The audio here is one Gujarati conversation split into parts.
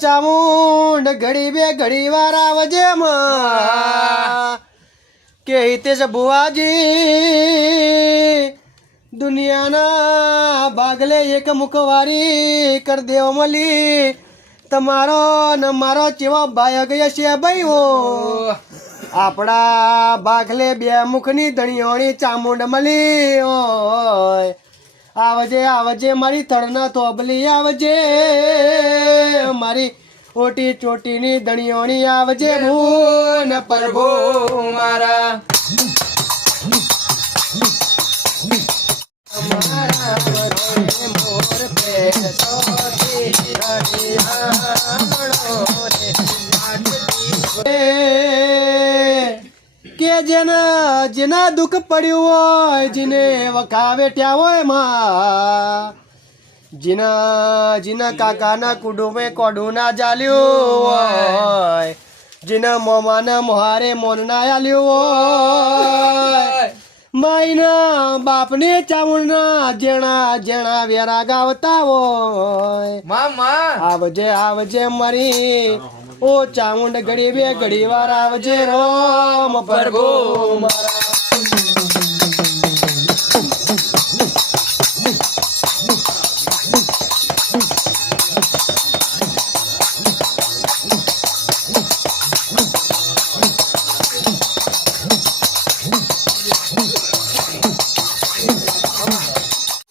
ચામુંડ ઘડી બે ઘડી વાર આવજે માં. કે હિતેશ બુવાજી દુનિયાના ભાગલે એક મુખવારી કર દેવ મલી. તમારો ને મારો ચેવો ભાઈ ગયા છે ભાઈ હો આપણા ભાગલે બે મુખની ધણીઓની ચામુંડ મળી ઓય. આવજે આવજે મારી થળના થોબલી આવજે. મારી ઓટી ચોટીની ધણીઓની આવજે ભૂન પ્રભુ મારા. જેના જેના દુઃખ પડ્યું હોય, જેને વખા વેઠ્યા હોયમાં, જીના જીના કાકાના કુડુંબે કોડું ના ચાલ્યું હોય, જીના મોમાના મોહારે મોન ના આલ્યું હોય માઈના બાપને ચામુંડના જેણા જેણા વેરા ગાવતા હોય. મામા. આવજે આવજે મારી. ઓ ચામુંડ ઘડી બે ઘડી વાર આવજે. રોમ પ્રભુ મારા.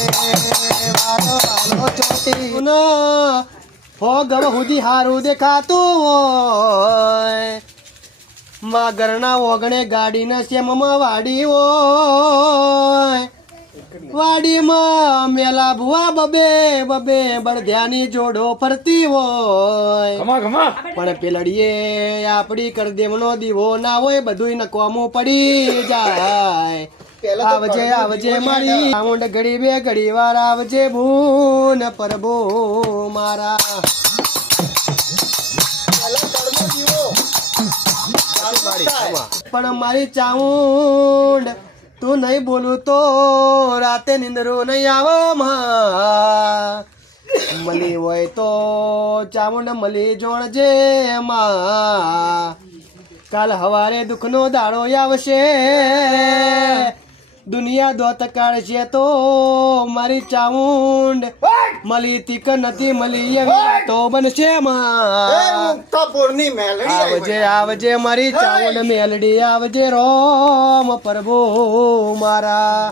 એ વાલો વાલો ચોટી ના હો સુધી હારું દેખાતું હોય. માં ઘરના ઓગણે ગાડીના શેમમાં વાડી હોય. વાડીમાં મેલા ભુવા બબે બબે બળધ્યાની જોડો ફરતી હોય. પણ પેલડીએ આપડી કરદેવનો દીવો ના હોય બધુંય નકવામું પડી જાય. આવજે આવજે મારી. ચામુંડ ઘડી બે ઘડી વાર આવજે ભૂન પરબો મારા. પણ મારી ચામુંડ તું નહીં બોલું તો રાતે નિંદરો નહીં આવવામાં મળી હોય તો ચામુંડ મળી જોણજે માં. કાલ હવારે દુઃખનો દાડો આવશે. દુનિયા દોત છે તો મારી ચામુંડ મળી તીક નથી મળી તો બનશે માં આવજે આવજે મારી ચાઉંડ મેલડી આવજે રોમ પ્રભુ મારા.